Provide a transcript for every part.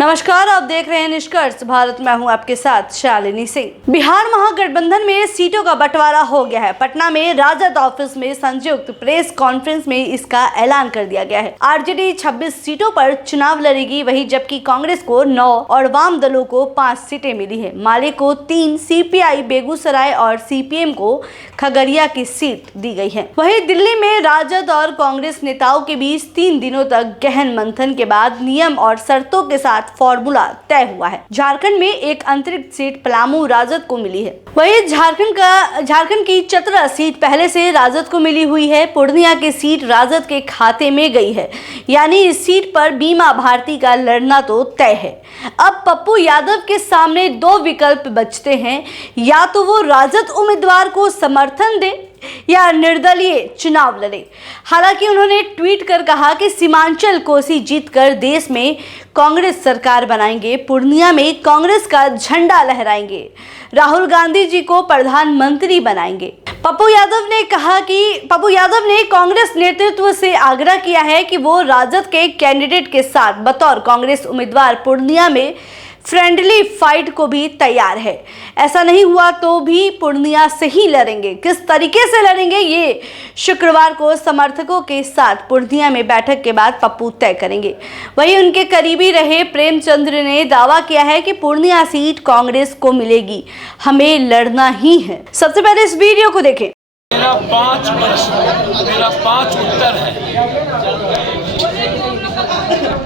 नमस्कार, आप देख रहे हैं निष्कर्ष भारत। मैं हूं आपके साथ शालिनी सिंह। बिहार महागठबंधन में सीटों का बंटवारा हो गया है। पटना में राजद ऑफिस में संयुक्त प्रेस कॉन्फ्रेंस में इसका ऐलान कर दिया गया है। आरजेडी 26 सीटों पर चुनाव लड़ेगी, वहीं जबकि कांग्रेस को 9 और वाम दलों को 5 सीटें मिली है। माले को 3, सीपीआई बेगूसराय और सीपीएम को खगड़िया की सीट दी गई है। वहीं दिल्ली में राजद और कांग्रेस नेताओं के बीच 3 दिनों तक गहन मंथन के बाद नियम और शर्तों के साथ फॉर्मूला तय हुआ है। झारखंड में एक अतिरिक्त सीट पलामू राजद को मिली है। वहीं झारखंड की चतरा सीट पहले से राजद को मिली हुई है। पूर्णिया की सीट राजद के खाते में गई है, यानी इस सीट पर बीमा भारती का लड़ना तो तय है। अब पप्पू यादव के सामने 2 विकल्प बचते हैं, या तो वो राजद उम्मीदवार को समर्थन दे या निर्दलीय चुनाव लड़े। हालांकि उन्होंने ट्वीट कर कहा कि सीमांचल कोसी जीतकर देश में कांग्रेस सरकार बनाएंगे, पूर्णिया में कांग्रेस का झंडा लहराएंगे, राहुल गांधी जी को प्रधानमंत्री बनाएंगे। पप्पू यादव ने कांग्रेस नेतृत्व से आग्रह किया है कि वो राजद के कैंडिडेट के साथ बतौर कांग्रेस उम्मीदवार पूर्णिया में फ्रेंडली फाइट को भी तैयार है। ऐसा नहीं हुआ तो भी पूर्णिया से ही लड़ेंगे। किस तरीके से लड़ेंगे, ये शुक्रवार को समर्थकों के साथ पूर्णिया में बैठक के बाद पप्पू तय करेंगे। वहीं उनके करीबी रहे प्रेमचंद्र ने दावा किया है कि पूर्णिया सीट कांग्रेस को मिलेगी, हमें लड़ना ही है। सबसे पहले इस वीडियो को देखें। मेरा 5 उत्तर है।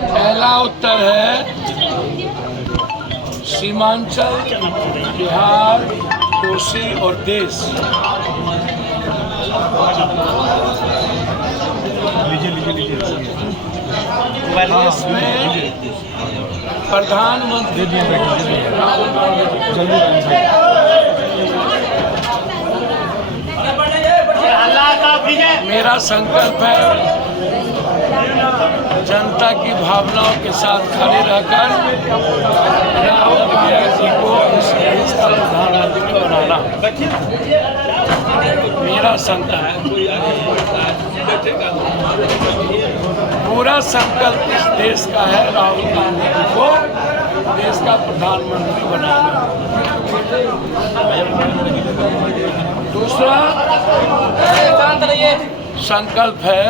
पहला उत्तर है सीमांचल, बिहार, कोसी और देश। इसमें प्रधानमंत्री मेरा संकल्प है जनता की भावनाओं के साथ खड़े रहकर राहुल गांधी जी को इस देश का प्रधानमंत्री बनाना मेरा संकल्प। पूरा संकल्प इस देश का है राहुल गांधी जी को देश का प्रधानमंत्री बनाना। दूसरा संकल्प है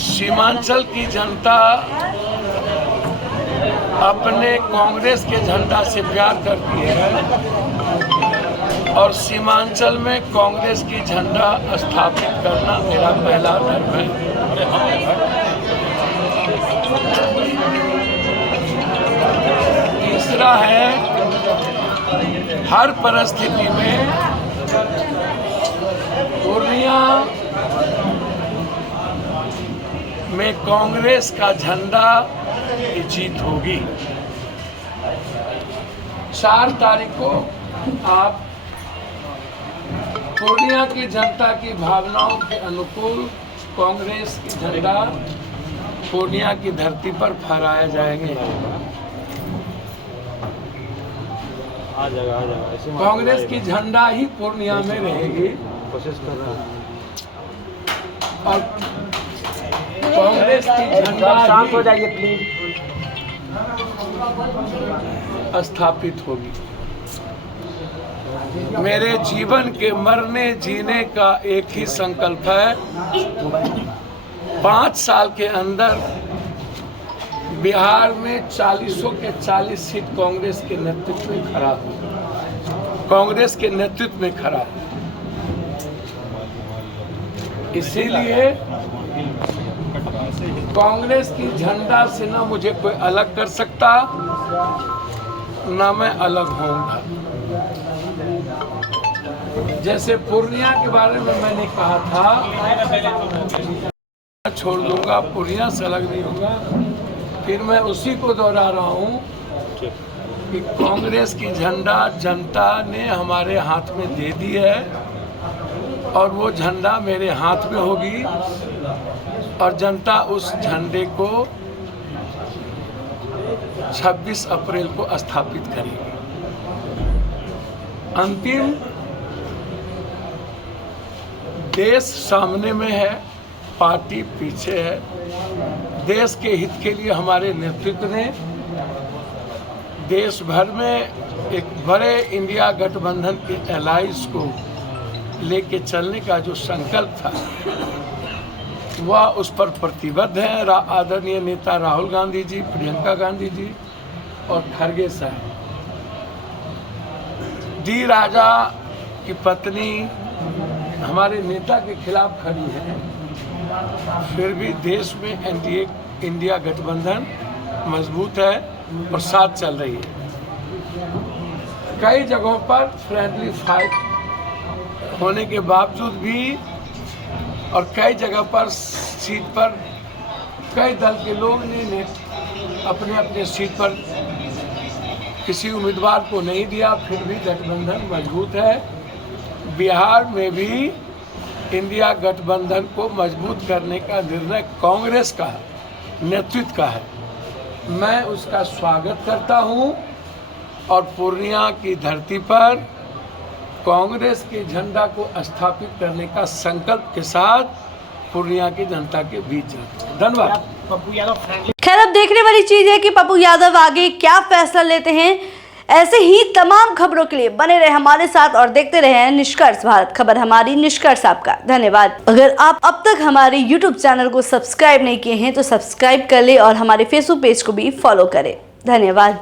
सीमांचल की जनता अपने कांग्रेस के झंडा से प्यार करती है और सीमांचल में कांग्रेस की झंडा स्थापित करना मेरा पहला धर्म है। तीसरा है हर परिस्थिति में पूर्णिया में कांग्रेस का झंडा की जीत होगी। 4 तारीख को आप पूर्णिया की जनता की भावनाओं के अनुकूल कांग्रेस की झंडा पूर्णिया की धरती पर फहराया जाएंगे। कांग्रेस की झंडा ही पूर्णिया में रहेगी और कांग्रेस की झंडा शांत हो जाइए प्लीज स्थापित होगी। मेरे जीवन के मरने जीने का एक ही संकल्प है, 5 साल के अंदर बिहार में 40 के 40 सीट कांग्रेस के नेतृत्व में खड़ा हो, कांग्रेस के नेतृत्व में खड़ा हो। इसीलिए कांग्रेस की झंडा से ना मुझे कोई अलग कर सकता, ना मैं अलग होऊंगा। जैसे पूर्णिया के बारे में मैंने कहा था छोड़ दूंगा, पूर्णिया से अलग नहीं होगा। फिर मैं उसी को दोहरा रहा हूँ कि कांग्रेस की झंडा जनता ने हमारे हाथ में दे दी है और वो झंडा मेरे हाथ में होगी और जनता उस झंडे को 26 अप्रैल को स्थापित करेगी। अंतिम देश सामने में है, पार्टी पीछे है। देश के हित के लिए हमारे नेतृत्व ने देश भर में एक बड़े इंडिया गठबंधन के एलायंस को लेके चलने का जो संकल्प था वह उस पर प्रतिबद्ध है। आदरणीय नेता राहुल गांधी जी, प्रियंका गांधी जी और खड़गे साहब। डी राजा की पत्नी हमारे नेता के खिलाफ खड़ी है, फिर भी देश में एनडीए इंडिया गठबंधन मजबूत है और साथ चल रही है। कई जगहों पर फ्रेंडली फाइट होने के बावजूद भी और कई जगह पर सीट पर कई दल के लोग ने अपने अपने सीट पर किसी उम्मीदवार को नहीं दिया, फिर भी गठबंधन मजबूत है। बिहार में भी इंडिया गठबंधन को मजबूत करने का निर्णय कांग्रेस का नेतृत्व का है। मैं उसका स्वागत करता हूं और पूर्णिया की धरती पर कांग्रेस के झंडा को स्थापित करने का संकल्प के साथ पूर्णिया की जनता के बीच जाता हूं। धन्यवाद। पप्पू यादव फ्रेंडली। खैर, अब देखने वाली चीज है कि पप्पू यादव आगे क्या फैसला लेते हैं। ऐसे ही तमाम खबरों के लिए बने रहे हमारे साथ और देखते रहे निष्कर्ष भारत खबर। हमारी निष्कर्ष आपका धन्यवाद। अगर आप अब तक हमारे YouTube चैनल को सब्सक्राइब नहीं किए हैं तो सब्सक्राइब कर ले और हमारे Facebook पेज को भी फॉलो करें। धन्यवाद।